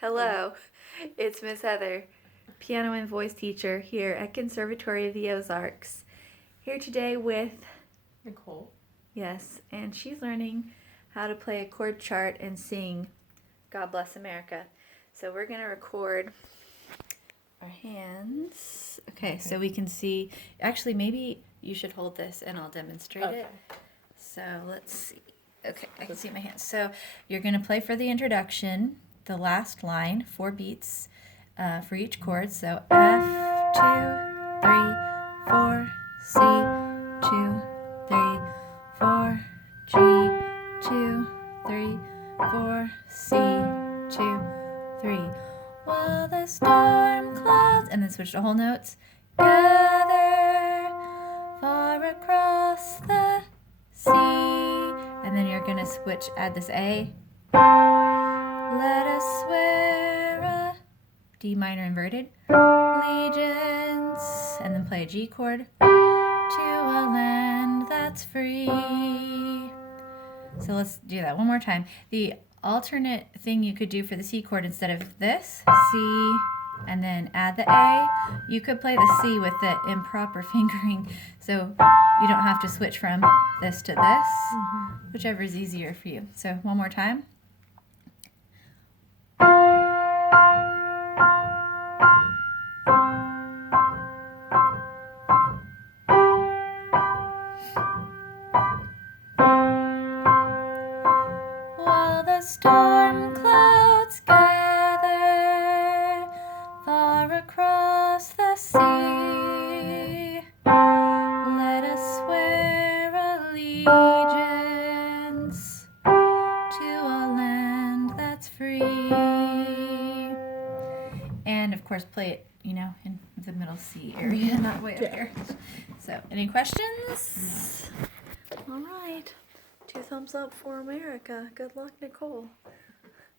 Hello, it's Miss Heather, piano and voice teacher here at Conservatory of the Ozarks. Here today with Nicole. Yes, and she's learning how to play a chord chart and sing God Bless America. So we're going to record our hands. Okay, so we can see. Actually, maybe you should hold this and I'll demonstrate it. So let's see. Okay, I can see my hands. So you're going to play for the introduction, the last line, 4 beats for each chord. So F, 2, 3, 4, C, 2, 3, 4, G, 2, 3, 4, C, 2, 3. While the storm clouds, and then switch to whole notes, gather far across the sea. And then you're going to switch, add this A. Let us swear a D minor inverted allegiance, and then play a G chord to a land that's free. So let's do that one more time. The alternate thing you could do for the C chord, instead of this, C, and then add the A, you could play the C with the improper fingering, so you don't have to switch from this to this, whichever is easier for you. So one more time. While the storm clouds gather far across the sea, let us swear allegiance to a land that's free. And of course, play it, in the middle C area, not way up here. So, any questions? All right. 2 thumbs up for America. Good luck, Nicole.